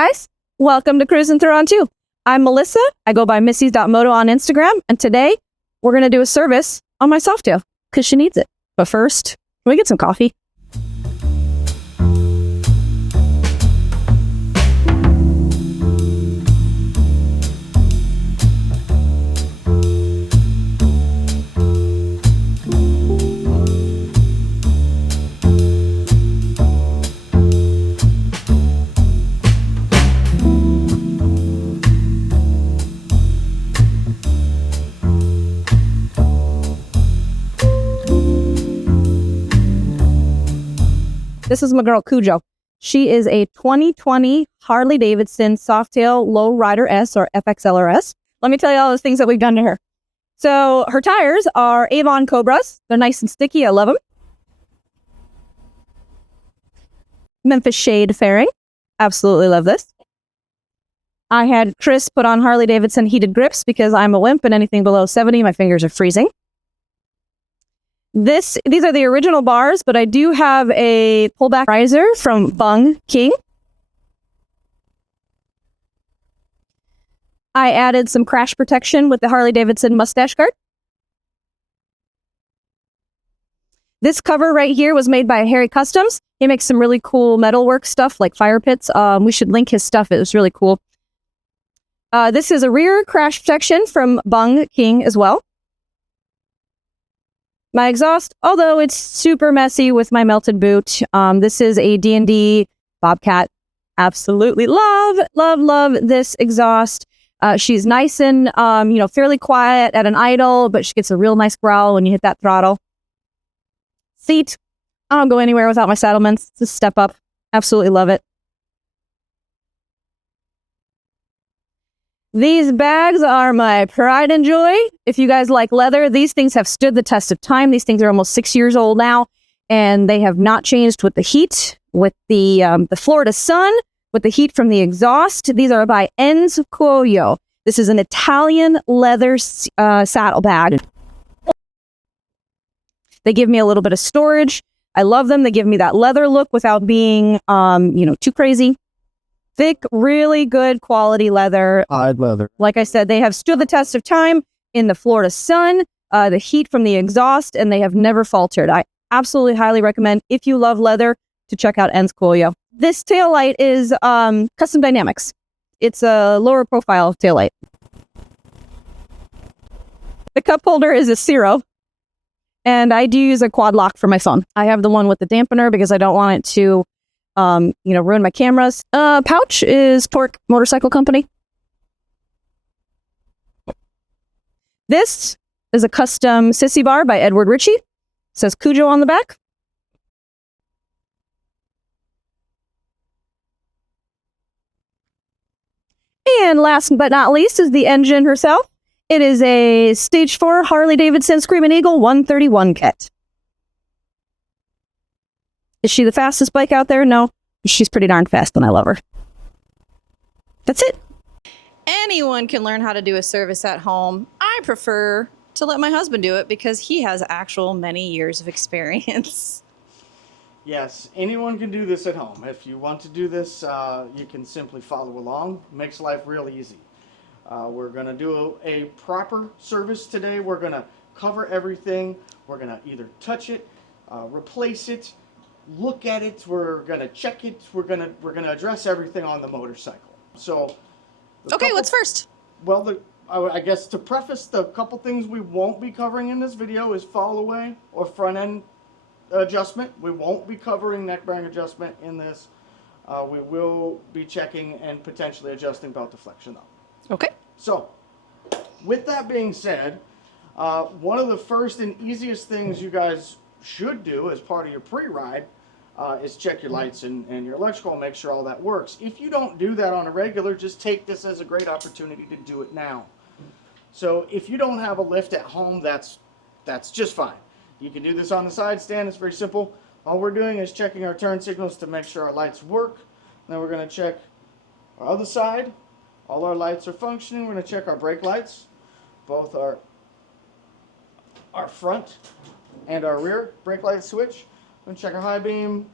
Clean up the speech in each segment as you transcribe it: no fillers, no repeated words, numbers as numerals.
guys, welcome to Cruising Through on 2. I'm Melissa. I go by Missy's.moto on Instagram, and today we're going to do a service on my Softail because she needs it. But first, can we get some coffee? This is my girl Cujo. She is a 2020 Harley Davidson Softail Lowrider S or FXLRS. Let me tell you all the things that we've done to her. So her tires are Avon Cobras. They're nice and sticky. I love them. Memphis Shade fairing. Absolutely love this. I had Chris put on Harley Davidson heated grips because I'm a wimp and anything below 70, my fingers are freezing. These are the original bars, but I do have a pullback riser from Bung King. I added some crash protection with the Harley Davidson mustache guard. This cover right here was made by Harry Customs. He makes some really cool metalwork stuff like fire pits. We should link his stuff. It was really cool. This is a rear crash protection from Bung King as well. My exhaust, although it's super messy with my melted boot, this is a D&D Bobcat. Absolutely love this exhaust. She's nice and, fairly quiet at an idle, but she gets a real nice growl when you hit that throttle. Seat, I don't go anywhere without my Saddlements. It's a step up. Absolutely love it. These bags are my pride and joy. If you guys like leather, these things have stood the test of time. These things are almost 6 years old now, and they have not changed with the heat, with the Florida sun, with the heat from the exhaust. These are by Enz Cuoio. This is an Italian leather saddle bag. They give me a little bit of storage. I love them. They give me that leather look without being, too crazy. Thick, really good quality leather. Hide leather. Like I said, they have stood the test of time in the Florida sun, the heat from the exhaust, and they have never faltered. I absolutely highly recommend, if you love leather, to check out Enz Cuoio. This taillight is Custom Dynamics. It's a lower profile taillight. The cup holder is a Zero, and I do use a quad lock for my phone. I have the one with the dampener because I don't want it to ruin my cameras. Pouch is Pork Motorcycle Company. This is a custom sissy bar by Edward Ritchie. It says Cujo on the back. And last but not least is the engine herself. It is a Stage 4 Harley Davidson Screaming Eagle 131 kit. Is she the fastest bike out there? No. She's pretty darn fast and I love her. That's it. Anyone can learn how to do a service at home. I prefer to let my husband do it because he has actual many years of experience. Yes, anyone can do this at home. If you want to do this, you can simply follow along. Makes life real easy. We're going to do a proper service today. We're going to cover everything. We're going to either touch it, replace it, look at it, we're gonna check it, we're gonna address everything on the motorcycle. So okay, what's first? Well, I guess to preface, the couple things we won't be covering in this video is fall away or front end adjustment. We won't be covering neck bearing adjustment in this. We will be checking and potentially adjusting belt deflection though. Okay. So with that being said, one of the first and easiest things you guys should do as part of your pre-ride is check your lights and your electrical and make sure all that works. If you don't do that on a regular, just take this as a great opportunity to do it now. So if you don't have a lift at home, that's just fine. You can do this on the side stand. It's very simple. All we're doing is checking our turn signals to make sure our lights work. Then we're going to check our other side. All our lights are functioning. We're going to check our brake lights. Both our front and our rear brake light switch. We're going to check our high beam,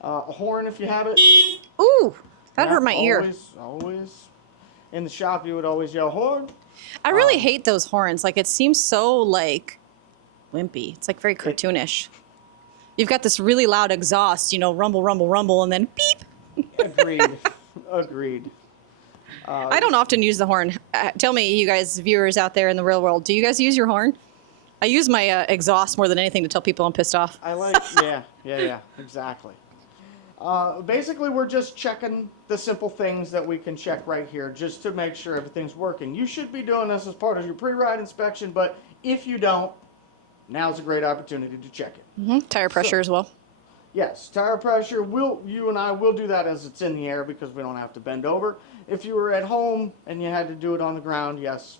a horn if you have it. Ooh, That hurt my ear. Always. In the shop, you would always yell, horn. I really hate those horns. Like, it seems so, like, wimpy. It's, like, very cartoonish. You've got this really loud exhaust, you know, rumble, rumble, rumble, and then beep. Agreed. I don't often use the horn. Tell me, you guys, viewers out there in the real world, do you guys use your horn? I use my exhaust more than anything to tell people I'm pissed off. I like, yeah, exactly. Basically, we're just checking the simple things that we can check right here just to make sure everything's working. You should be doing this as part of your pre-ride inspection, but if you don't, now's a great opportunity to check it. Mm-hmm. Tire pressure as well. Yes, tire pressure, you and I will do that as it's in the air because we don't have to bend over. If you were at home and you had to do it on the ground, yes,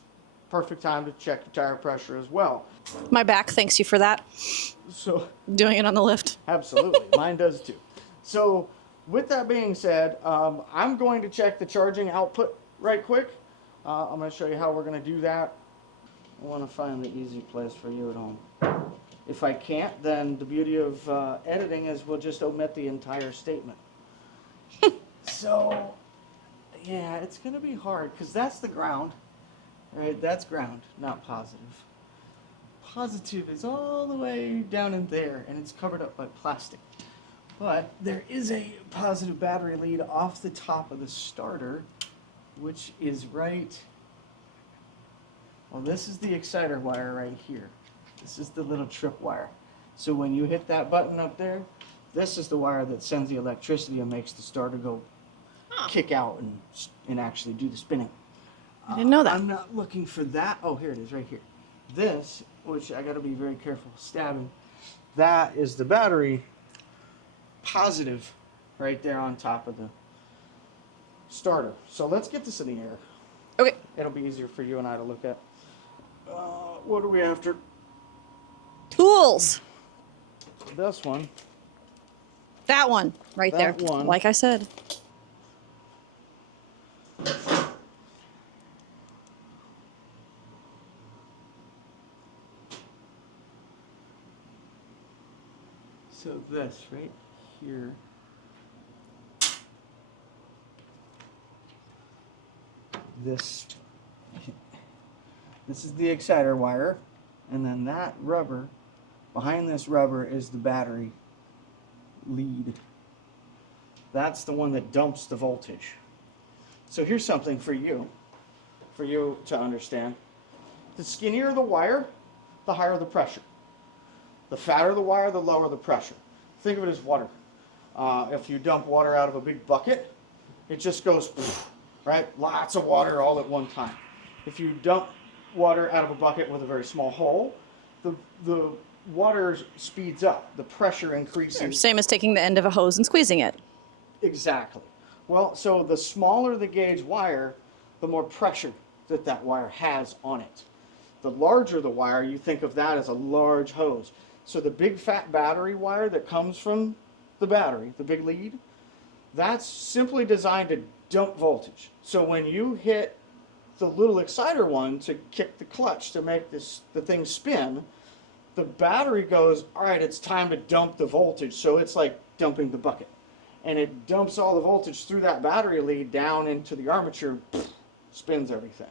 perfect time to check your tire pressure as well. My back thanks you for that. So doing it on the lift. Absolutely, mine does too. So with that being said, I'm going to check the charging output right quick. I'm going to show you how we're going to do that. I want to find the easy place for you at home. If I can't, then the beauty of editing is we'll just omit the entire statement. So, yeah, it's going to be hard because that's the ground, right? That's ground, not positive. Positive is all the way down in there, and it's covered up by plastic. But there is a positive battery lead off the top of the starter, which is right... Well, this is the exciter wire right here. This is the little trip wire. So when you hit that button up there, this is the wire that sends the electricity and makes the starter go kick out and actually do the spinning. I didn't know that. I'm not looking for that. Oh, here it is right here. This, which I got to be very careful stabbing, that is the battery positive right there on top of the starter. So let's get this in the air. Okay. It'll be easier for you and I to look at. What are we after? Tools. This one. That one right there. That one. Like I said. So this right here. This is the exciter wire, and then that rubber, behind this rubber is the battery lead. That's the one that dumps the voltage. So here's something for you to understand. The skinnier the wire, the higher the pressure. The fatter the wire, the lower the pressure. Think of it as water. If you dump water out of a big bucket, it just goes, right? Lots of water all at one time. If you dump water out of a bucket with a very small hole, the water speeds up. The pressure increases. Same as taking the end of a hose and squeezing it. Exactly. Well, so the smaller the gauge wire, the more pressure that wire has on it. The larger the wire, you think of that as a large hose. So the big fat battery wire that comes from the battery, the big lead, that's simply designed to dump voltage. So when you hit the little exciter one to kick the clutch to make the thing spin, the battery goes, all right, it's time to dump the voltage. So it's like dumping the bucket. And it dumps all the voltage through that battery lead down into the armature, spins everything.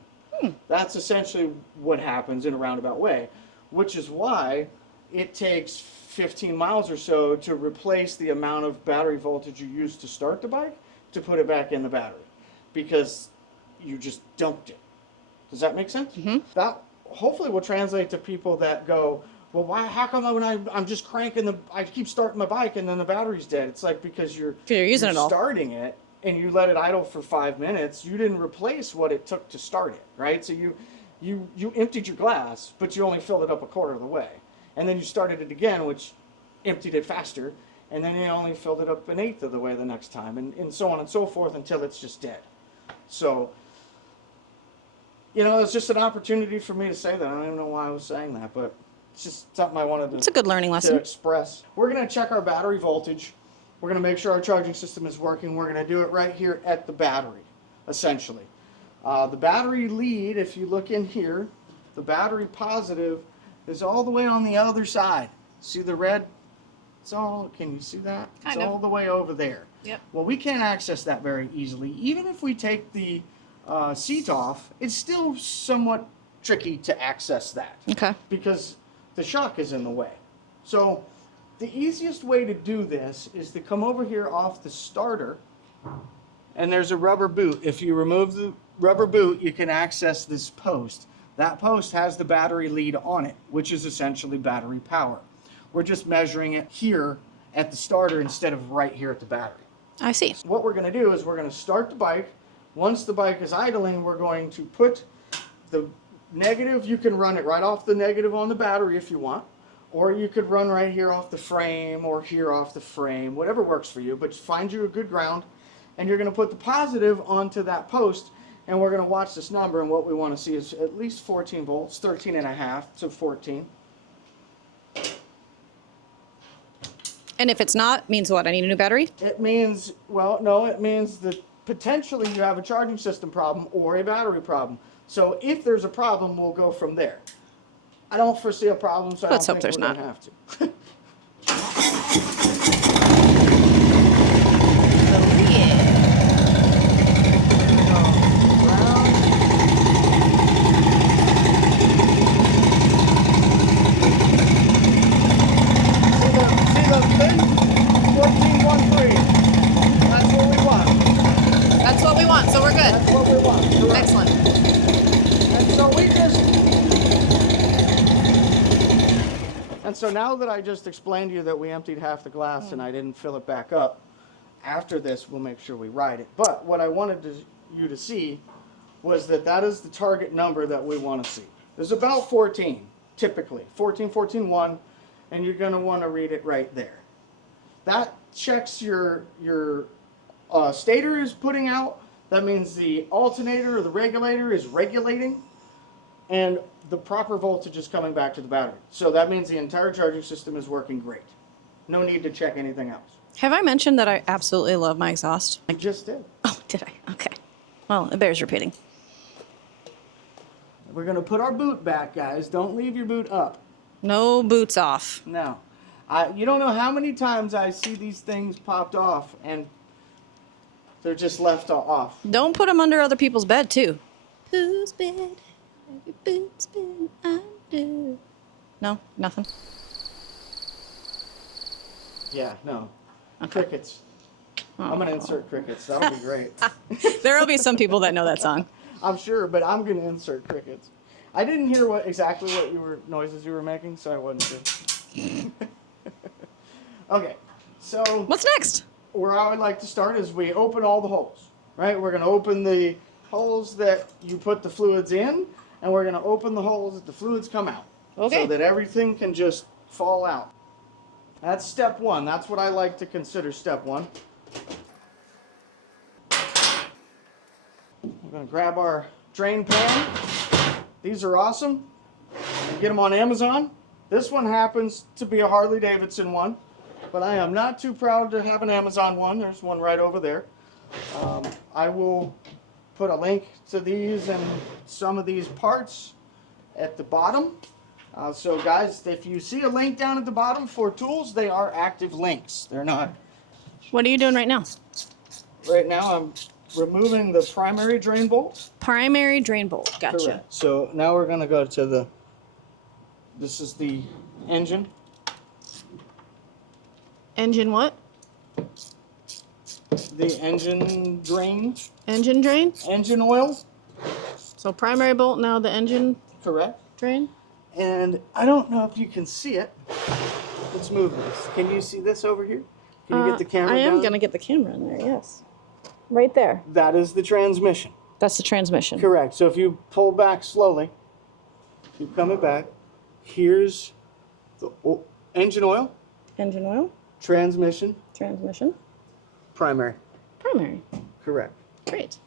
That's essentially what happens in a roundabout way, which is why it takes 15 miles or so to replace the amount of battery voltage you used to start the bike to put it back in the battery, because you just dumped it. Does that make sense? Mm-hmm. That hopefully will translate to people that go, well, why? How come when I'm just cranking I keep starting my bike and then the battery's dead? It's like because you're using it all. Starting it and you let it idle for 5 minutes. You didn't replace what it took to start it, right? So you emptied your glass, but you only filled it up a quarter of the way, and then you started it again, which emptied it faster, and then you only filled it up an eighth of the way the next time, and so on and so forth until it's just dead. So, you know, it's just an opportunity for me to say that. I don't even know why I was saying that, but it's just something I wanted to, it's a good learning lesson to express. We're going to check our battery voltage. We're going to make sure our charging system is working. We're going to do it right here at the battery, essentially. The battery lead, if you look in here, the battery positive is all the way on the other side. See the red can you see that? Kind It's of. all the way over there. Yep. Well, we can't access that very easily. Even if we take the seat off, it's still somewhat tricky to access that. Okay. Because the shock is in the way. So the easiest way to do this is to come over here off the starter, and there's a rubber boot. If you remove the rubber boot, you can access this post. That post has the battery lead on it, which is essentially battery power. We're just measuring it here at the starter instead of right here at the battery. I see. So what we're going to do is we're going to start the bike. Once the bike is idling, we're going to put the negative. You can run it right off the negative on the battery if you want, or you could run right here off the frame or here off the frame, whatever works for you, but find you a good ground, and you're going to put the positive onto that post, and we're going to watch this number, and what we want to see is at least 14 volts, 13 and a half to 14. And if it's not, means what? I need a new battery? It means, well, no, it means that potentially you have a charging system problem or a battery problem. So if there's a problem, we'll go from there. I don't foresee a problem, so Let's I hope don't there's think we're not. going to have to. See the thing? 1413. That's what we want. That's what we want, so we're good. That's what we want. Correct. Excellent. And so we just... And so now that I just explained to you that we emptied half the glass and I didn't fill it back up, after this we'll make sure we ride it. But what I wanted you to see was that that is the target number that we want to see. There's about 14, typically. 14, 14, 1, and you're going to want to read it right there. That checks your stator is putting out. That means the alternator or the regulator is regulating, and the proper voltage is coming back to the battery. So that means the entire charging system is working great. No need to check anything else. Have I mentioned that I absolutely love my exhaust? I just did. Oh, did I? Okay. Well, it bears repeating. We're going to put our boot back, guys. Don't leave your boot up. No boots off. No. You don't know how many times I see these things popped off and they're just left off. Don't put them under other people's bed, too. Whose bed have your boots been under? No? Nothing? Yeah, no. Okay. Crickets. I'm going to insert crickets. That'll be great. There will be some people that know that song. I'm sure, but I'm going to insert crickets. I didn't hear exactly what noises you were making, so I wasn't sure. Okay, so What's next? where I would like to start is we open all the holes, right? We're going to open the holes that you put the fluids in, and we're going to open the holes that the fluids come out. Okay. So that everything can just fall out. That's step one. That's what I like to consider step one. We're going to grab our drain pan. These are awesome. You get them on Amazon. This one happens to be a Harley Davidson one, but I am not too proud to have an Amazon one. There's one right over there. I will put a link to these and some of these parts at the bottom. So guys, if you see a link down at the bottom for tools, they are active links. They're not. What are you doing right now? Right now I'm removing the primary drain bolt. Primary drain bolt. Gotcha. Correct. So now we're going to go to this is the engine. Engine what? The engine drain. Engine drain? Engine oil. So primary bolt, now the engine Correct. drain? And I don't know if you can see it. Let's move this. Can you see this over here? Can you get the camera I am down? going to get the camera in there, yes. Right there. That is the transmission. That's the transmission. Correct. So if you pull back slowly, keep coming back. Here's the engine oil, Engine oil, transmission, transmission, primary. primary. Correct. Great.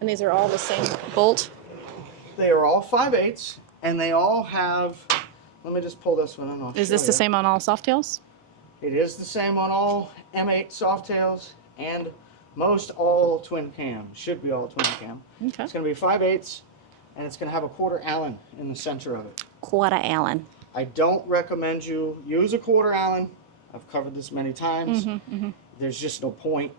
And these are all the same bolt? They are all 5/8, and they all have. Let me just pull this one and I'll Is show this the you. same on all Softails? It is the same on all M8 Softails and most all twin cam. Should be all twin cam. Okay. It's going to be 5/8, and it's going to have a 1/4 Allen in the center of it. Quarter Allen. I don't recommend you use a 1/4 Allen I've covered this many times. There's just no point.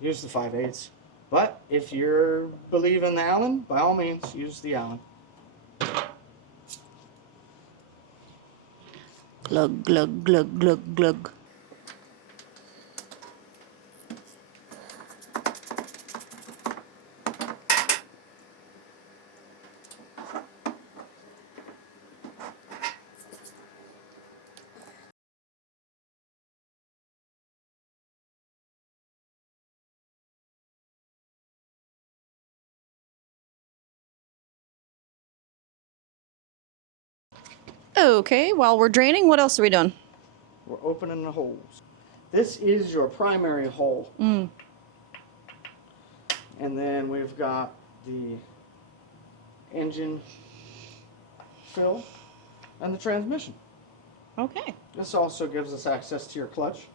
Use the 5/8. But if you believe in the Allen, by all means, use the Allen. Glug, glug, glug, glug, glug. Okay, while we're draining, what else are we doing? We're opening the holes. This is your primary hole. And then we've got the engine fill and the transmission. Okay. This also gives us access to your clutch.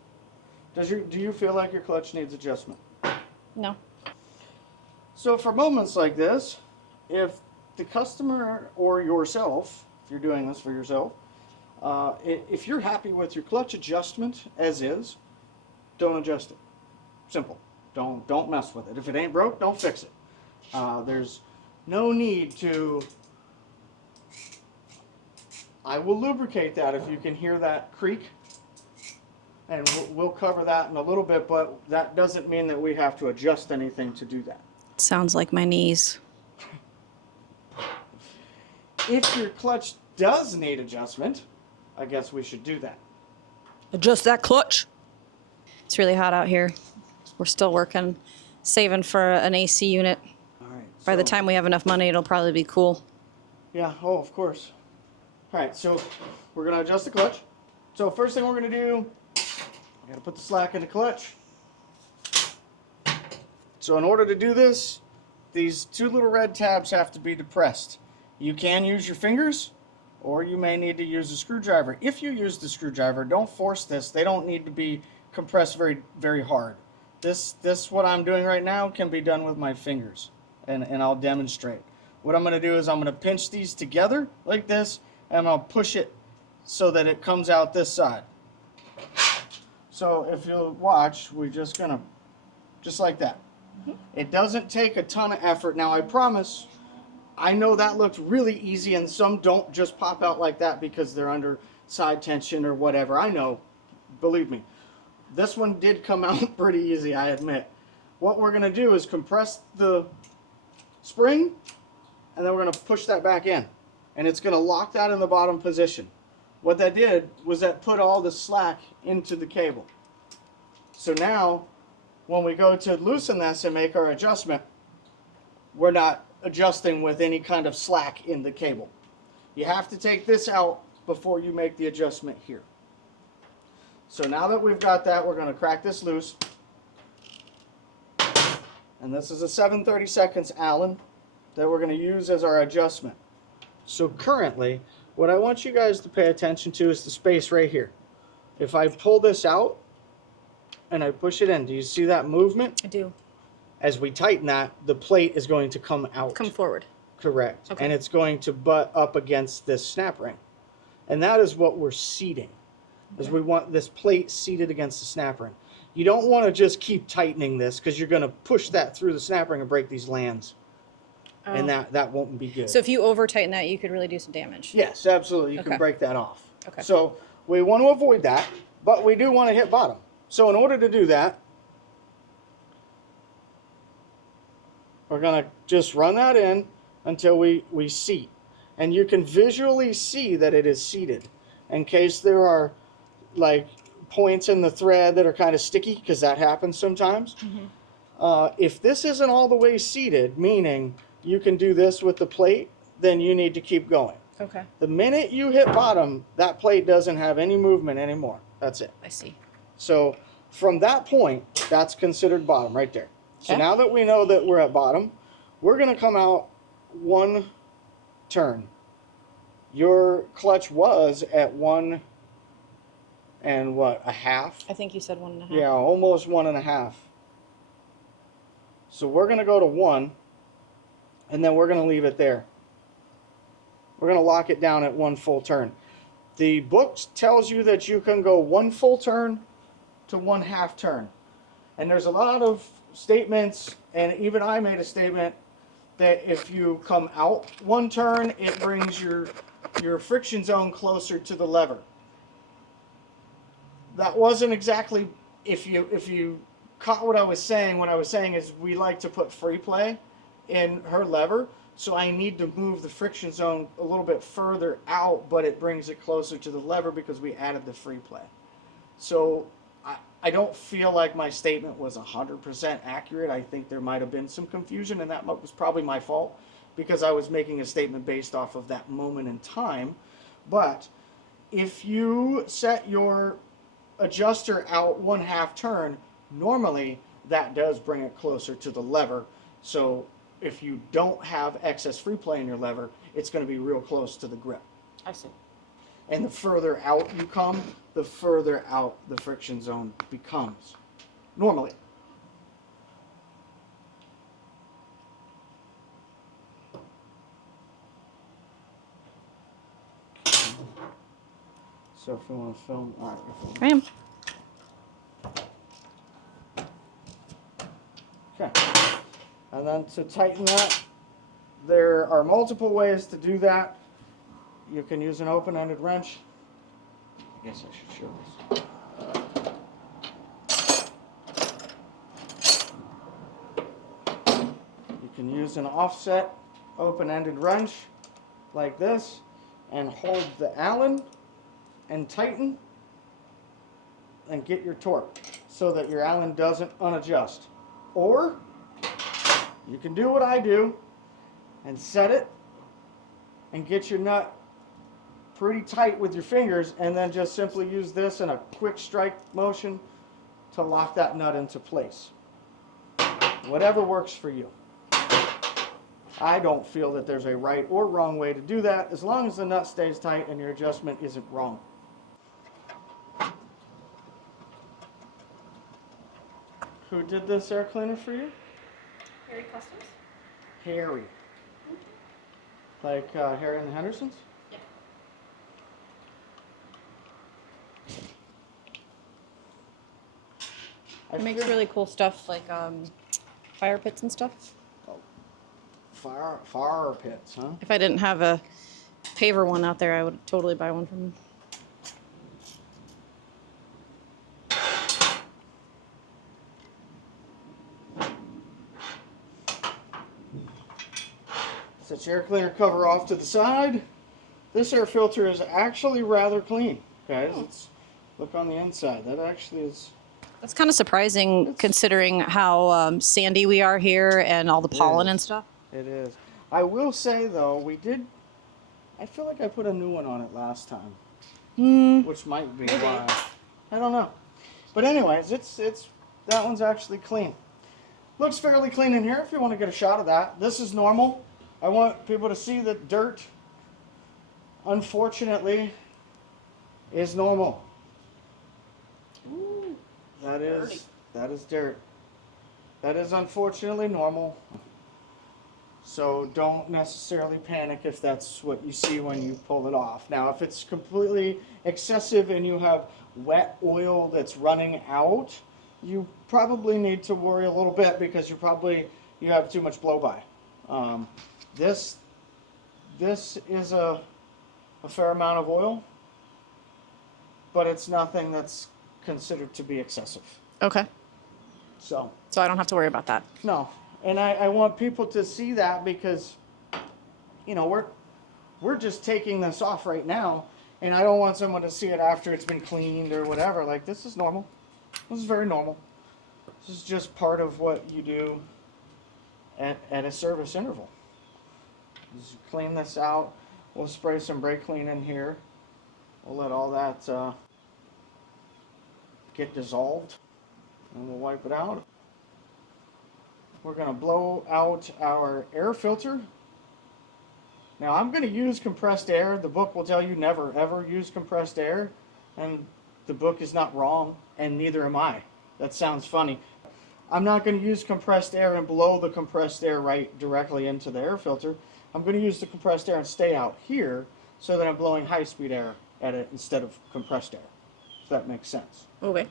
Do you feel like your clutch needs adjustment? No. So for moments like this, if the customer or yourself, if you're doing this for yourself, if you're happy with your clutch adjustment as is, don't adjust it. Simple. Don't mess with it. If it ain't broke, don't fix it. There's no need to. I will lubricate that if you can hear that creak, and we'll cover that in a little bit, but that doesn't mean that we have to adjust anything to do that. Sounds like my knees. If your clutch does need adjustment, I guess we should do that. Adjust that clutch. It's really hot out here. We're still working, saving for an AC unit. All right. By the time we have enough money, it'll probably be cool. Yeah, oh, of course. All right, so we're going to adjust the clutch. So first thing we're going to do, we got to put the slack in the clutch. So in order to do this, these two little red tabs have to be depressed. You can use your fingers, or you may need to use a screwdriver. If you use the screwdriver, don't force this. They don't need to be compressed very, very hard. This what I'm doing right now can be done with my fingers, and I'll demonstrate. What I'm going to do is I'm going to pinch these together like this, and I'll push it so that it comes out this side. So if you'll watch, we're just going to, just like that. It doesn't take a ton of effort. Now I promise, I know that looked really easy, and some don't just pop out like that because they're under side tension or whatever. I know, believe me. This one did come out pretty easy, I admit. What we're going to do is compress the spring, and then we're going to push that back in. And it's going to lock that in the bottom position. What that did was that put all the slack into the cable. So now, when we go to loosen this and make our adjustment, we're not adjusting with any kind of slack in the cable. You have to take this out before you make the adjustment here. So now that we've got that, we're going to crack this loose. And this is a 7/32 Allen that we're going to use as our adjustment. So currently, what I want you guys to pay attention to is the space right here. If I pull this out and I push it in, do you see that movement? I do. As we tighten that, the plate is going to come out. Come forward. Correct. Okay. And it's going to butt up against this snap ring. And that is what we're seating. Is we want this plate seated against the snap ring. You don't want to just keep tightening this because you're going to push that through the snap ring and break these lands. Oh. And that won't be good. So if you over tighten that, you could really do some damage. Yes, absolutely. You Okay. can break that off. Okay. So we want to avoid that, but we do want to hit bottom. So in order to do that, we're going to just run that in until we seat. And you can visually see that it is seated in case there are like points in the thread that are kind of sticky, because that happens sometimes. If this isn't all the way seated, meaning you can do this with the plate, then you need to keep going. Okay. The minute you hit bottom, that plate doesn't have any movement anymore. That's it. I see. So from that point, that's considered bottom right there. So Okay. now that we know that we're at bottom, we're going to come out one turn. Your clutch was at 1 1/2? I think you said 1.5. Yeah, almost 1 1/2. So we're going to go to 1, and then we're going to leave it there. We're going to lock it down at 1 full turn. The book tells you that you can go 1 full turn to 1 half turn. And there's a lot of statements, and even I made a statement, that if you come out 1 turn, it brings your friction zone closer to the lever. That wasn't exactly, if you caught what I was saying is we like to put free play in her lever, so I need to move the friction zone a little bit further out, but it brings it closer to the lever because we added the free play. So I don't feel like my statement was 100% accurate. I think there might have been some confusion, and that was probably my fault because I was making a statement based off of that moment in time. But if you set your adjuster out 1 half turn, normally that does bring it closer to the lever. So if you don't have excess free play in your lever, it's going to be real close to the grip. I see. And the further out you come, the further out the friction zone becomes, normally. So if you want to film, all right. Ram. Okay. And then to tighten that, there are multiple ways to do that. You can use an open-ended wrench. I guess I should show this. You can use an offset open-ended wrench like this and hold the Allen and tighten and get your torque so that your Allen doesn't unadjust. Or you can do what I do and set it and get your nut pretty tight with your fingers, and then just simply use this in a quick strike motion to lock that nut into place. Whatever works for you. I don't feel that there's a right or wrong way to do that, as long as the nut stays tight and your adjustment isn't wrong. Who did this air cleaner for you? Harry Customs? Harry. Like Harry and the Hendersons? Yeah. It makes really cool stuff like fire pits and stuff. Oh, fire pits, huh? If I didn't have a paver one out there, I would totally buy one from him. Set your air cleaner cover off to the side. This air filter is actually rather clean, guys. Look on the inside. That actually is. That's kind of surprising considering how sandy we are here and all the pollen and stuff. It is. I will say though, I feel like I put a new one on it last time, which might be why. I don't know. But anyways, that one's actually clean. Looks fairly clean in here if you want to get a shot of that. This is normal. I want people to see that dirt, unfortunately, is normal. Ooh, that is dirt. That is unfortunately normal. So don't necessarily panic if that's what you see when you pull it off. Now, if it's completely excessive and you have wet oil that's running out, you probably need to worry a little bit because you have too much blow-by. This is a fair amount of oil, but it's nothing that's considered to be excessive. okay. So I don't have to worry about that. no, and I want people to see that because, you know, we're just taking this off right now, and I don't want someone to see it after it's been cleaned or whatever. Like, this is normal. This is very normal. This is just part of what you do at a service interval. Just clean this out. We'll spray some brake clean in here. We'll let all that get dissolved, and we'll wipe it out. We're going to blow out our air filter. Now I'm going to use compressed air. The book will tell you never ever use compressed air, and the book is not wrong, and neither am I. That sounds funny. I'm not going to use compressed air and blow the compressed air right directly into the air filter. I'm going to use the compressed air and stay out here so that I'm blowing high-speed air at it instead of compressed air, if that makes sense. Okay.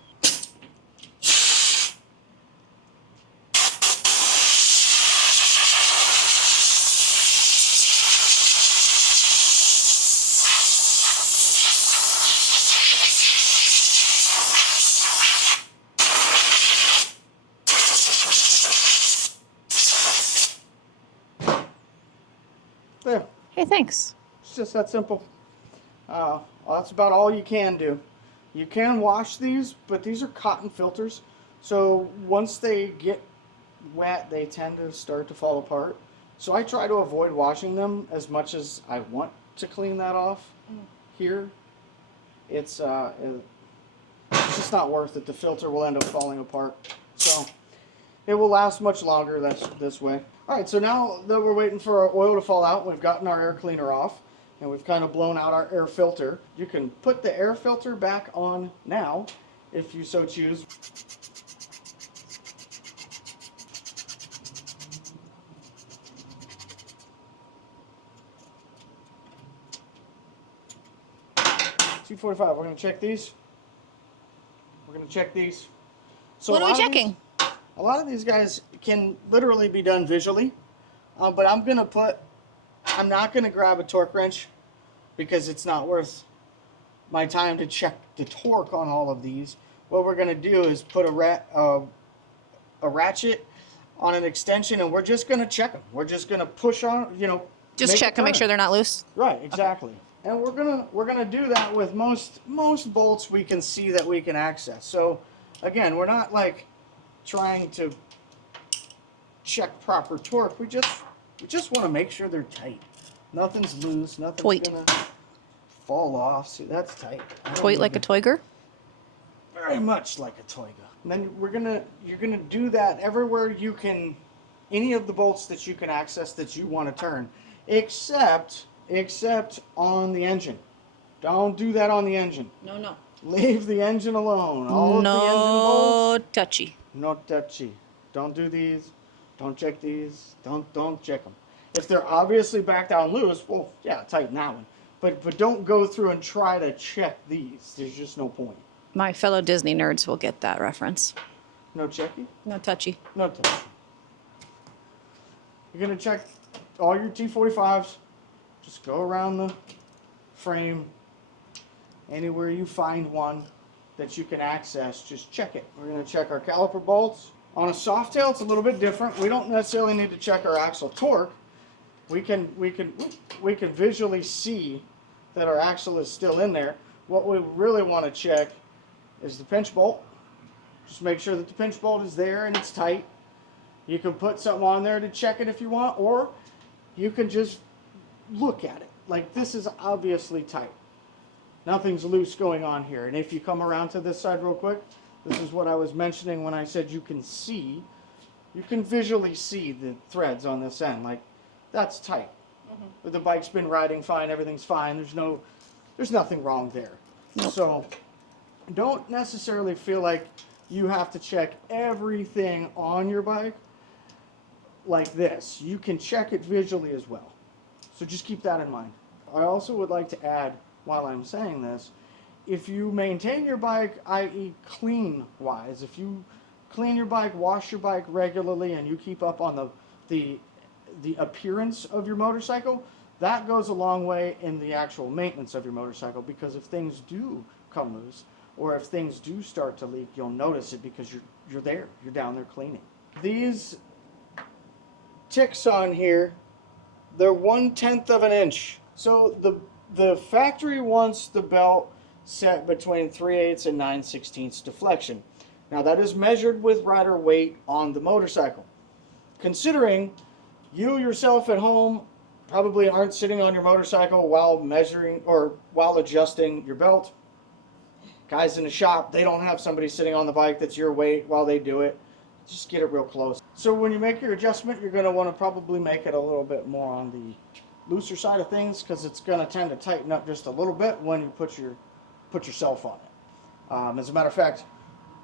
There. Hey, thanks. It's just that simple. Well, that's about all you can do. You can wash these, but these are cotton filters. So once they get wet, they tend to start to fall apart. So I try to avoid washing them as much as I want to clean that off here. It's just not worth it. The filter will end up falling apart. So it will last much longer this way. All right, so now that we're waiting for our oil to fall out, we've gotten our air cleaner off, and we've kind of blown out our air filter. You can put the air filter back on now, if you so choose. T45, we're going to check these. We're going to check these. So What are we checking? A lot of these guys can literally be done visually, but I'm not going to grab a torque wrench because it's not worth my time to check the torque on all of these. What we're going to do is put a ratchet on an extension, and we're just going to check them. We're just going to push on, Just check and make sure they're not loose. Right, exactly. Okay. And we're gonna do that with most bolts we can see that we can access. So again, we're not like trying to check proper torque. We just want to make sure they're tight. Nothing's loose. Nothing's gonna fall off. See, that's tight. Toit like a Toiger? Very much like a Toiga. And then you're gonna do that everywhere you can, any of the bolts that you can access that you want to turn, except on the engine. Don't do that on the engine. No. Leave the engine alone. All of the engine bolts. No touchy. No touchy. Don't do these. Don't check these. Don't check them. If they're obviously back down loose, well, yeah, tighten that one. But don't go through and try to check these. There's just no point. My fellow Disney nerds will get that reference. No checky? No touchy. No touchy. You're going to check all your T45s. Just go around the frame. Anywhere you find one that you can access, just check it. We're going to check our caliper bolts. On a Softail, it's a little bit different. We don't necessarily need to check our axle torque. We can visually see that our axle is still in there. What we really want to check is the pinch bolt. Just make sure that the pinch bolt is there and it's tight. You can put something on there to check it if you want, or you can just look at it. Like, this is obviously tight. Nothing's loose going on here. And if you come around to this side real quick, this is what I was mentioning when I said you can visually see the threads on this end. Like, that's tight. But the bike's been riding fine, everything's fine. There's nothing wrong there. Nope. So don't necessarily feel like you have to check everything on your bike like this. You can check it visually as well. So just keep that in mind. I also would like to add, while I'm saying this, if you maintain your bike, i.e. clean-wise, if you clean your bike, wash your bike regularly, and you keep up on the appearance of your motorcycle, that goes a long way in the actual maintenance of your motorcycle, because if things do come loose, or if things do start to leak, you'll notice it because you're down there cleaning. These ticks on here, they're 1/10 of an inch. So the factory wants the belt set between 3/8 and 9/16 deflection. Now that is measured with rider weight on the motorcycle. Considering you yourself at home probably aren't sitting on your motorcycle while measuring or while adjusting your belt. Guys in the shop, they don't have somebody sitting on the bike that's your weight while they do it. Just get it real close. So when you make your adjustment, you're going to want to probably make it a little bit more on the looser side of things, because it's going to tend to tighten up just a little bit when you put yourself on it. As a matter of fact,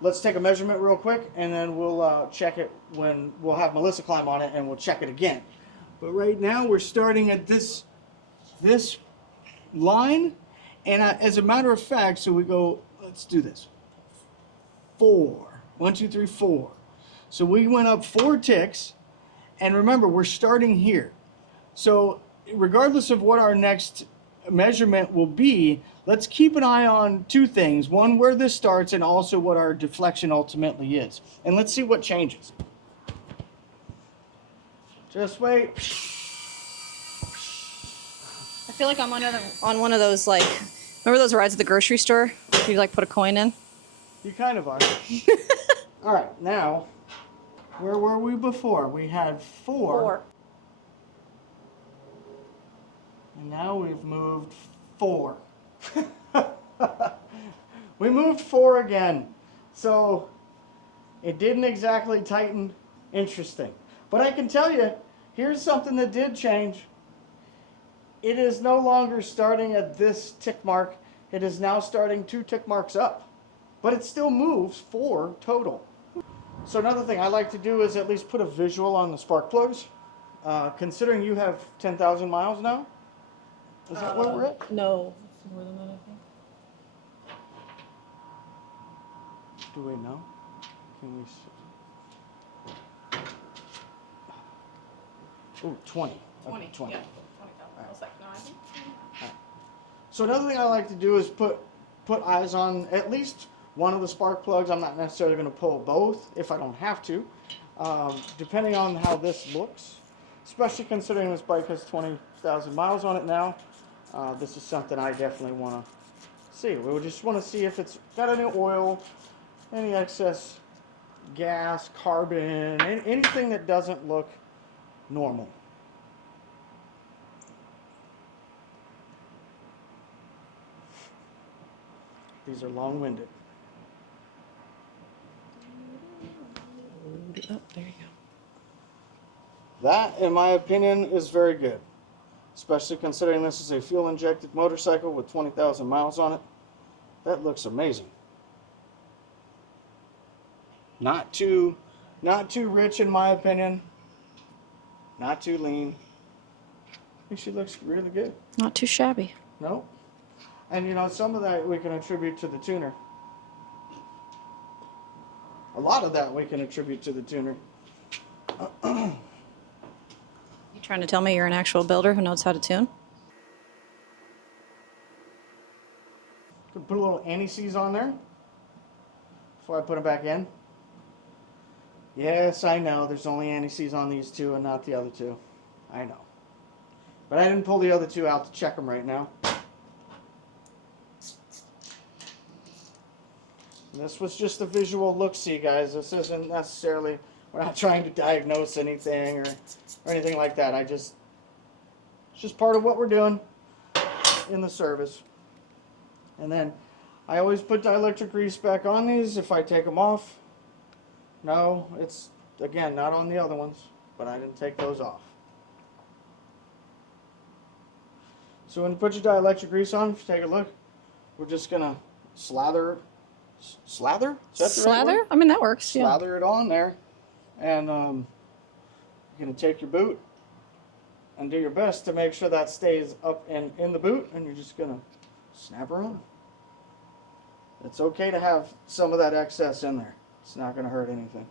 let's take a measurement real quick, and then we'll check it when we'll have Melissa climb on it, and we'll check it again. But right now we're starting at this line, And as a matter of fact, so we go, let's do this. 4. 1, 2, 3, 4. So we went up 4 ticks. And remember, we're starting here. So regardless of what our next measurement will be, let's keep an eye on 2 things. One, where this starts, and also what our deflection ultimately is. And let's see what changes. Just wait. I feel like I'm on one of those, like, remember those rides at the grocery store? You like put a coin in? You kind of are. All right, now, where were we before? We had 4. And now we've moved 4. We moved 4 again. So it didn't exactly tighten. Interesting. But I can tell you, here's something that did change. It is no longer starting at this tick mark. It is now starting 2 tick marks up. But it still moves 4 total. So another thing I like to do is at least put a visual on the spark plugs. Considering you have 10,000 miles now, is that where we're at? No. It's more than that, I think. Do we know? Can we see? Oh, 20. 20. Okay, 20. Yeah. 20,000. I was like, no, I think. So another thing I like to do is put eyes on at least one of the spark plugs. I'm not necessarily going to pull both if I don't have to, depending on how this looks. Especially considering this bike has 20,000 miles on it now. This is something I definitely want to see. We just want to see if it's got any oil, any excess gas, carbon, anything that doesn't look normal. These are long-winded. Oh, there you go. That, in my opinion, is very good. Especially considering this is a fuel-injected motorcycle with 20,000 miles on it. That looks amazing. Not too rich in my opinion. Not too lean. I think she looks really good. Not too shabby. No? And you know, some of that we can attribute to the tuner. A lot of that we can attribute to the tuner. You trying to tell me you're an actual builder who knows how to tune? Could put a little anti-seize on there before I put them back in. Yes, I know there's only anti-seize on these 2 and not the other 2. I know. But I didn't pull the other 2 out to check them right now. This was just a visual look-see, guys. This isn't necessarily, we're not trying to diagnose anything or anything like that. It's just part of what we're doing in the service. And then I always put dielectric grease back on these if I take them off. No, it's, again, not on the other ones, but I didn't take those off. So when you put your dielectric grease on, if you take a look, we're just going to slather? Is that the right Slather? word? I mean, that works. Slather it on there, and you're going to take your boot and do your best to make sure that stays up and in the boot, and you're just going to snap her on. It's okay to have some of that excess in there. It's not going to hurt anything.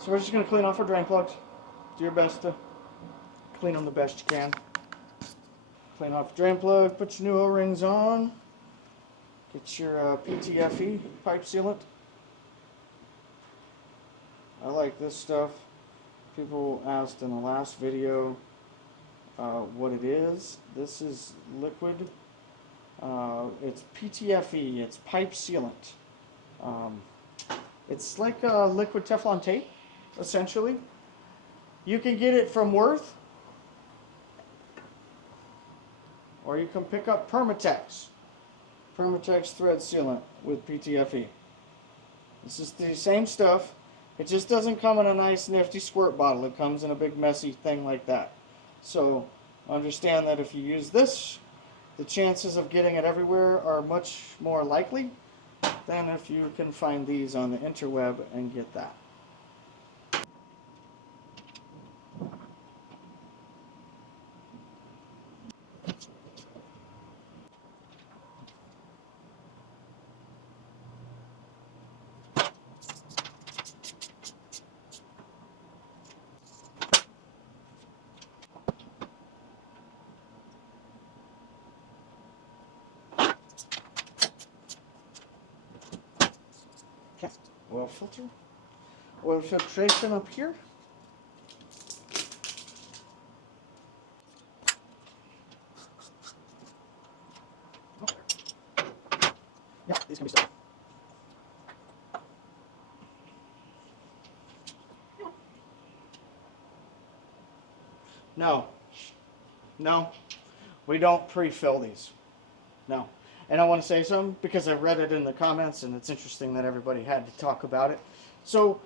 So we're just going to clean off our drain plugs. Do your best to clean them the best you can. Clean off the drain plug, put your new O-rings on, get your PTFE pipe sealant. I like this stuff. People asked in the last video what it is. This is liquid. It's PTFE, it's pipe sealant. It's like liquid Teflon tape, essentially. You can get it from Worth, or you can pick up Permatex thread sealant with PTFE. This is the same stuff. It just doesn't come in a nice nifty squirt bottle. It comes in a big messy thing like that. So understand that if you use this, the chances of getting it everywhere are much more likely than if you can find these on the interweb and get that. filter. Oil filtration up here. Yeah, these can be stuck. No. No. We don't pre-fill these. No. And I want to say something because I read it in the comments and it's interesting that everybody had to talk about it. So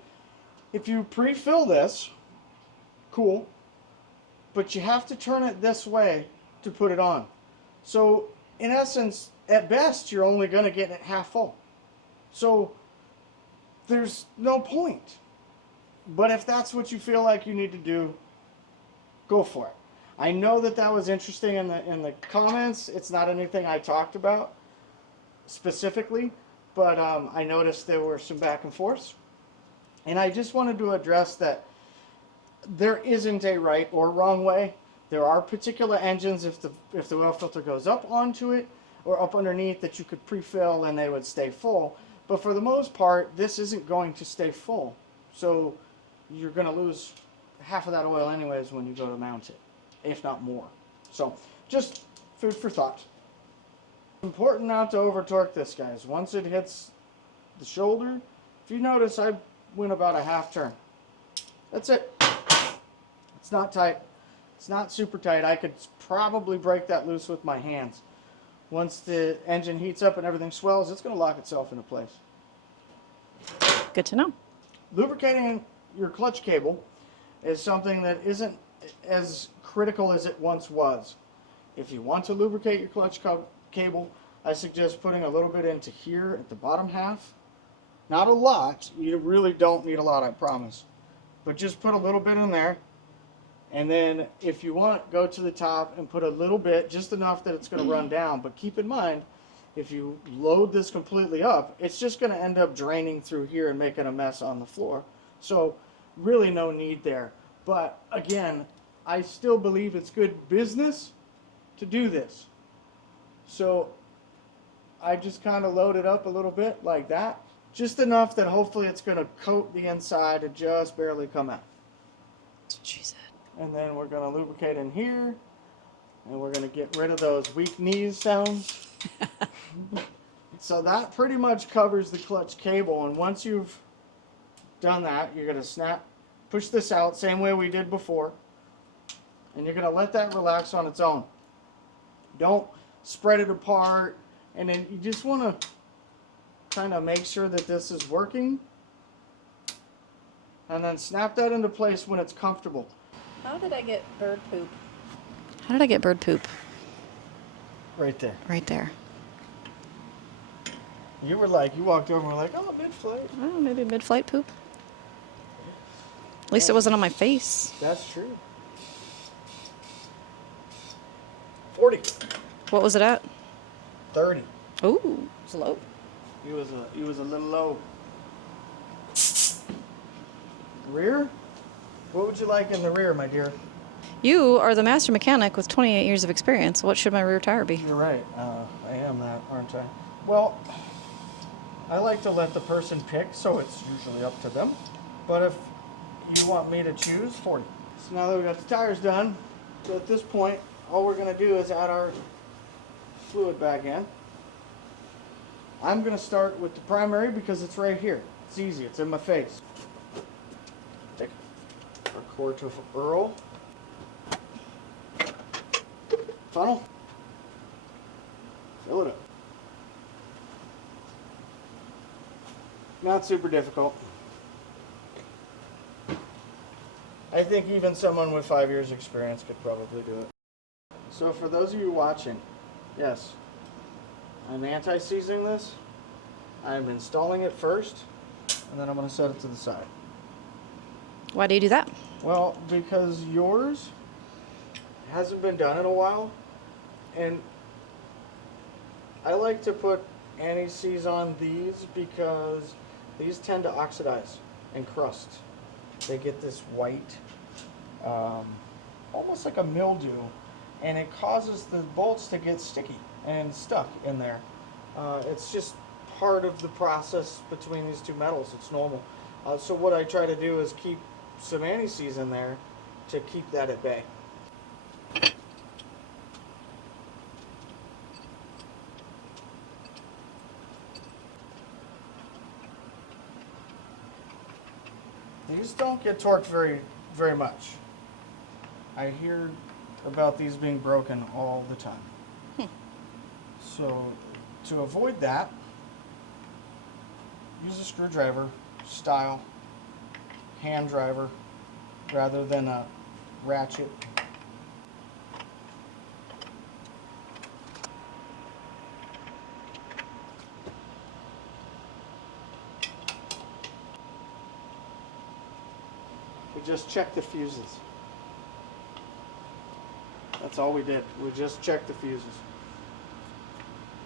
if you pre-fill this, cool, but you have to turn it this way to put it on. So in essence, at best, you're only going to get it half full. So there's no point. But if that's what you feel like you need to do, go for it. I know that that was interesting in the comments. It's not anything I talked about specifically, but I noticed there were some back and forths. And I just wanted to address that there isn't a right or wrong way. There are particular engines, if the oil filter goes up onto it or up underneath, that you could pre-fill and they would stay full. But for the most part, this isn't going to stay full. So you're going to lose half of that oil anyways when you go to mount it, if not more. So just food for thought. Important not to over torque this, guys. Once it hits the shoulder, if you notice, I went about a half turn. That's it. It's not tight. It's not super tight. I could probably break that loose with my hands. Once the engine heats up and everything swells, it's going to lock itself into place. Good to know. Lubricating your clutch cable is something that isn't as critical as it once was. If you want to lubricate your clutch cable, I suggest putting a little bit into here at the bottom half. Not a lot. You really don't need a lot, I promise. But just put a little bit in there. And then if you want, go to the top and put a little bit, just enough that it's going to run down. But keep in mind, if you load this completely up, it's just going to end up draining through here and making a mess on the floor. So really no need there. But again, I still believe it's good business to do this. So I just kind of load it up a little bit like that. Just enough that hopefully it's going to coat the inside and just barely come out. That's what she said. And then we're going to lubricate in here. And we're going to get rid of those weak knees sounds. So that pretty much covers the clutch cable. And once you've done that, you're going to push this out, same way we did before. And you're going to let that relax on its own. Don't spread it apart. And then you just want to kind of make sure that this is working. And then snap that into place when it's comfortable. How did I get bird poop? How did I get bird poop? Right there. Right there. You were like, you walked over and were like, oh, mid-flight. Oh, maybe mid-flight poop. At least it wasn't on my face. That's true. 40. What was it at? 30. Ooh, it's low. He was a little low. Rear? What would you like in the rear, my dear? You are the master mechanic with 28 years of experience. What should my rear tire be? You're right. I am that, aren't I? Well, I like to let the person pick, so it's usually up to them. But if you want me to choose, 40. So now that we got the tires done, so at this point, all we're going to do is add our fluid back in. I'm going to start with the primary because it's right here. It's easy. It's in my face. Take our quart of Earl. Funnel. Fill it up. Not super difficult. I think even someone with 5 years experience could probably do it. So for those of you watching, yes, I'm anti-seizing this. I'm installing it first, and then I'm going to set it to the side. Why do you do that? Well, because yours hasn't been done in a while, and I like to put anti-seize on these because these tend to oxidize and crust. They get this white, almost like a mildew, and it causes the bolts to get sticky and stuck in there. It's just part of the process between these two metals. It's normal. So what I try to do is keep some anti-seize in there to keep that at bay. These don't get torqued very much. I hear about these being broken all the time. So to avoid that, use a screwdriver style hand driver rather than a ratchet. We just checked the fuses. That's all we did. We just checked the fuses.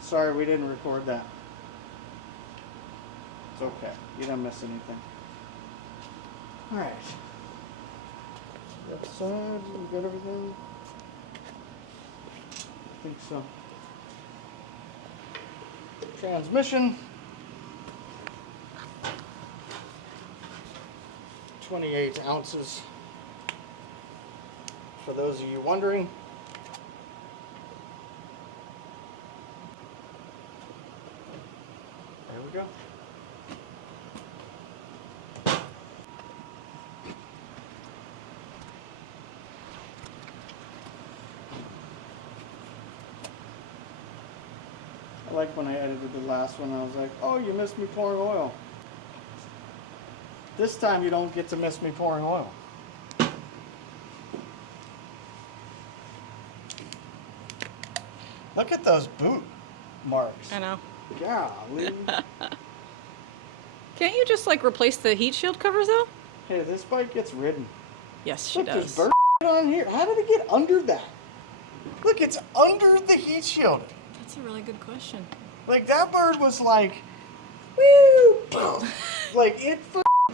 Sorry we didn't record that. It's okay. You didn't miss anything. Alright. That side, we got everything? I think so. Transmission. 28 ounces. For those of you wondering. There we go. I like when I edited the last one, I was like, oh, you missed me pouring oil. This time you don't get to miss me pouring oil. Look at those boot marks. I know. Golly. Can't you just like replace the heat shield covers though? Hey, this bike gets ridden. Yes, she Look, does. there's bird on here. How did it get under that? Look, it's under the heat shield. That's a really good question. Like, that bird was like, woo, boom. Like, it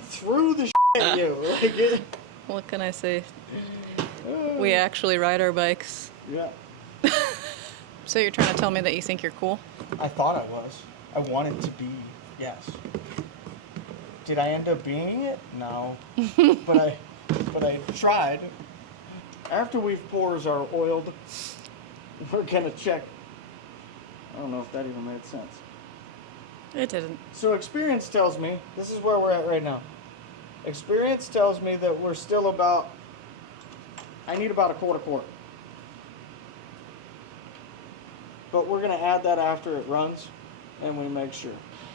threw the shit at you. Like, it, What can I say? We actually ride our bikes. yeah. So you're trying to tell me that you think you're cool? I thought I was. I wanted to be, yes. Did I end up being it? No. but I tried. After we've pores are oiled, we're gonna check. I don't know if that even made sense. It didn't. So experience tells me, this is where we're at right now. Experience tells me that we're still about, I need about a quarter quart. But we're going to add that after it runs, and we make sure.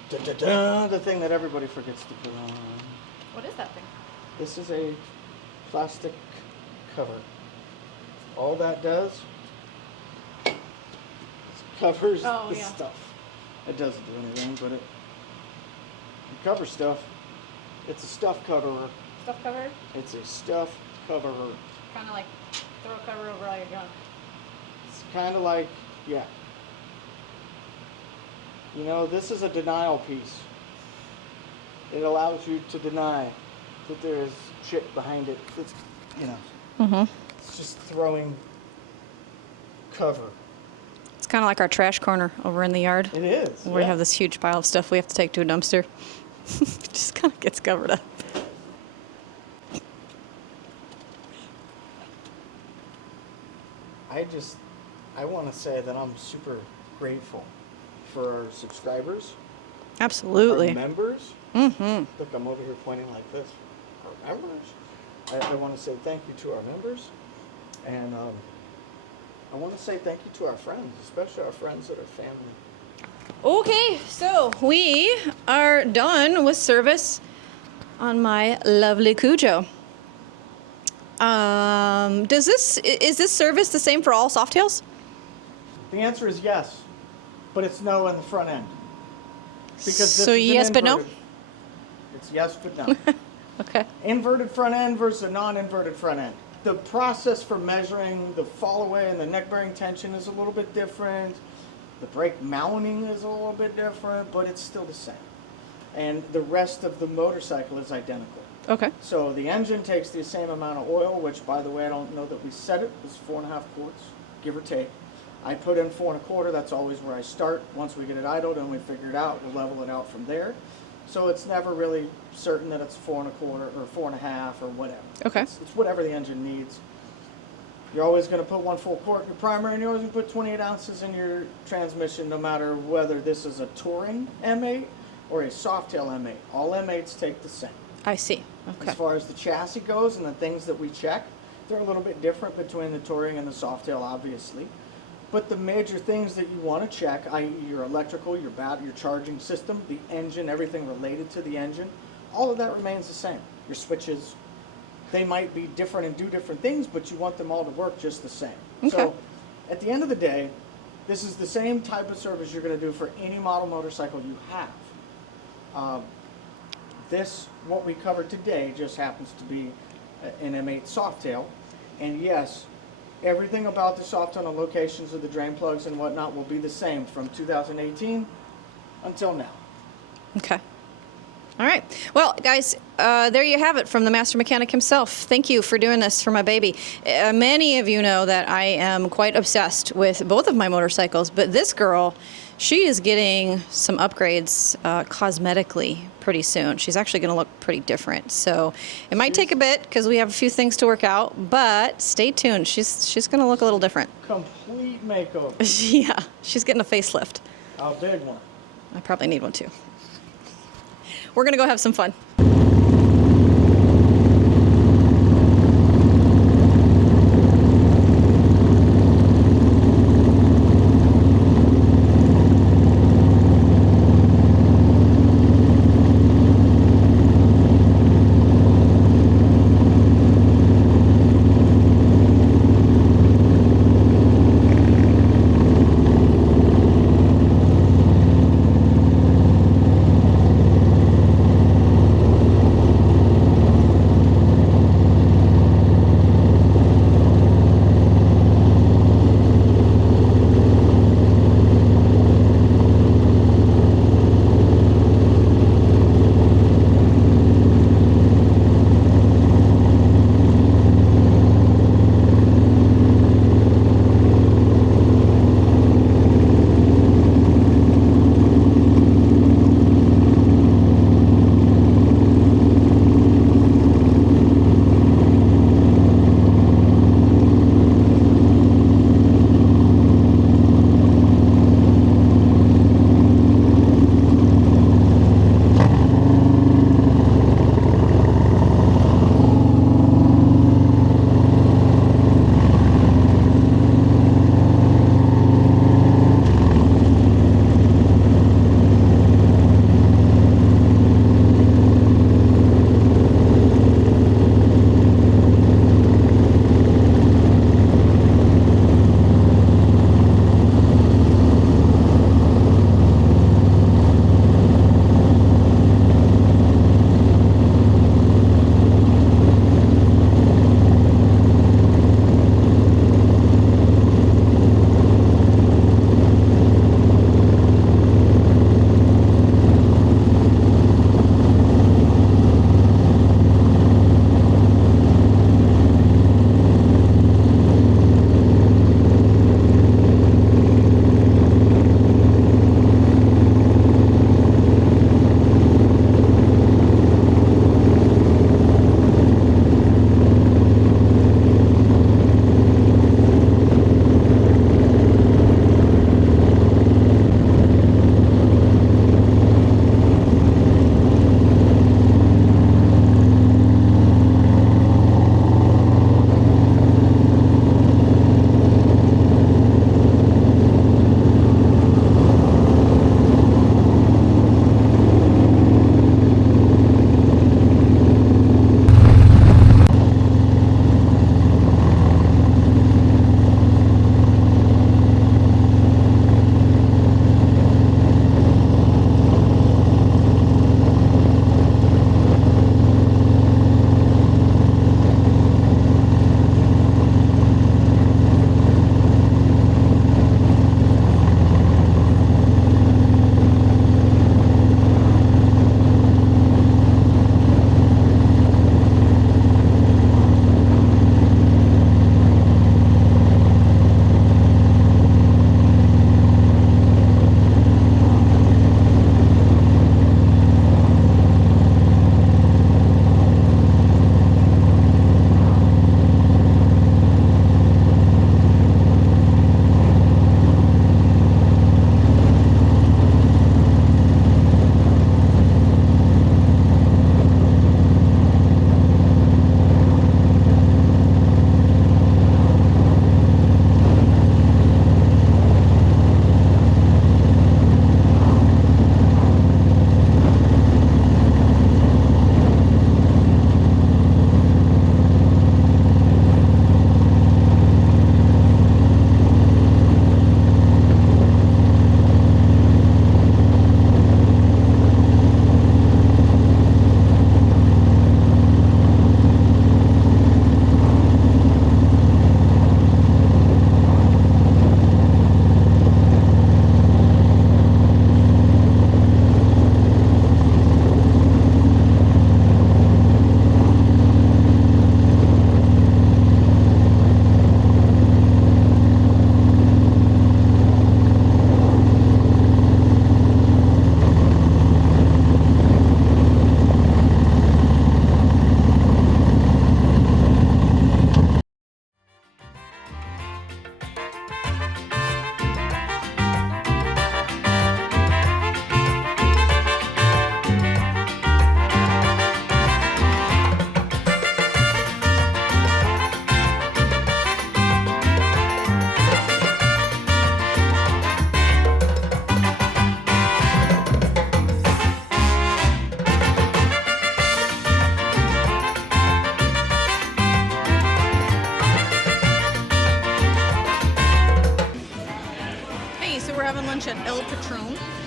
Da-da-da, the thing that everybody forgets to put on. What is that thing? This is a plastic cover. All that does is covers Oh, the yeah. stuff. It doesn't do anything, but it covers stuff. It's a stuff coverer. Stuff cover? It's a stuff coverer. Kind of like throw a cover over all your junk. It's kind of like, yeah. You know, this is a denial piece. It allows you to deny that there is shit behind it. It's, you know, Mm-hmm. it's just throwing cover. It's kind of like our trash corner over in the yard. It is. Where we have this huge pile of stuff we have to take to a dumpster. It just kind of gets covered up. I want to say that I'm super grateful for our subscribers, Absolutely. our members. Mm-hmm. Look, I'm over here pointing like this. Our members. I want to say thank you to our members, and I want to say thank you to our friends, especially our friends that are family. Okay, so we are done with service on my lovely Cujo. Is this service the same for all Softails? The answer is yes, but it's no in the front end. Because this So is an yes, but no? inverted- It's yes, but no. Okay. Inverted front end versus a non-inverted front end. The process for measuring the fall away and the neck bearing tension is a little bit different. The brake mounting is a little bit different, but it's still the same. And the rest of the motorcycle is identical. Okay. So the engine takes the same amount of oil, which, by the way, I don't know that we set it. It's 4.5 quarts, give or take. I put in 4.25. That's always where I start. Once we get it idled and we figure it out, we'll level it out from there. So it's never really certain that it's 4.25 or 4.5 or whatever. Okay. It's whatever the engine needs. You're always going to put 1 full quart in your primary, and you're always going to put 28 ounces in your transmission, no matter whether this is a touring M8 or a Softail M8. All M8s take the same. I see. Okay. As far as the chassis goes and the things that we check, they're a little bit different between the touring and the Softail, obviously. But the major things that you want to check, i.e. your electrical, your battery, your charging system, the engine, everything related to the engine, all of that remains the same. Your switches, they might be different and do different things, but you want them all to work just the same. Okay. So at the end of the day, this is the same type of service you're going to do for any model motorcycle you have. What we covered today, just happens to be an M8 Softail. And yes, everything about the Softail and the locations of the drain plugs and whatnot will be the same from 2018 until now. Okay. All right. Well, guys, there you have it from the master mechanic himself. Thank you for doing this for my baby. Many of you know that I am quite obsessed with both of my motorcycles, but this girl, she is getting some upgrades cosmetically pretty soon. She's actually going to look pretty different. So it might take a bit because we have a few things to work out, but stay tuned. She's going to look a little different. Complete makeover. Yeah, she's getting a facelift. A big one. I probably need one too. We're going to go have some fun.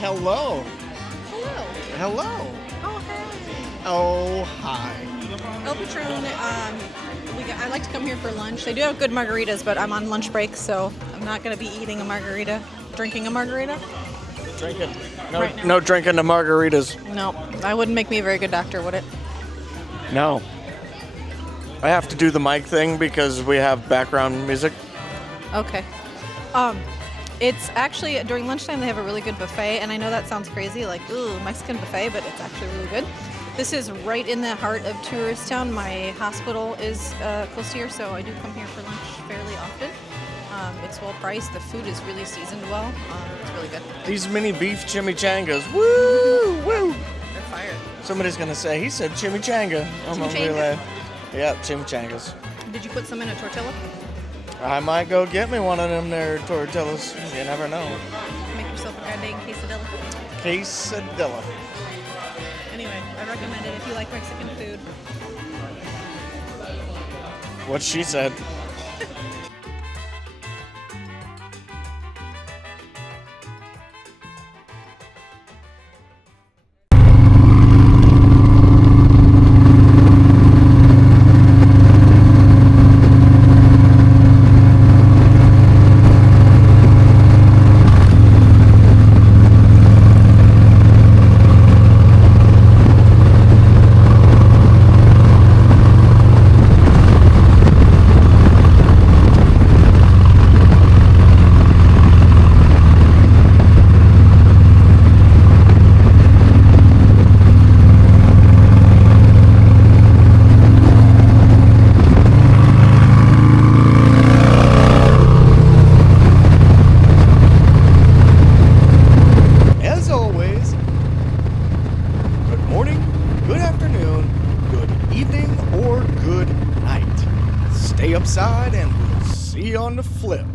Hello. Hello. Hello. Oh, hi. Oh, hi. El Patron, I like to come here for lunch. They do have good margaritas, but I'm on lunch break, so I'm not going to be eating a margarita, drinking a margarita. Drinking. Right now. No drinking the margaritas. No, that wouldn't make me a very good doctor, would it? No. I have to do the mic thing because we have background music. Okay. It's actually, during lunchtime, they have a really good buffet, and I know that sounds crazy, like, ooh, Mexican buffet, but it's actually really good. This is right in the heart of tourist town. My hospital is close here, so I do come here for lunch fairly often. It's well priced. The food is really seasoned well. It's really good. These mini beef chimichangas. Woo! Woo! They're fire. Somebody's going to say, he said chimichanga. I'm going to be Chimichanga? like, yeah, chimichangas. Did you put some in a tortilla? I might go get me one of them there tortillas. You never know. Make yourself a goddamn quesadilla. Quesadilla. Anyway, I recommend it if you like Mexican food. What she said. Stay upside and we'll see you on the flip.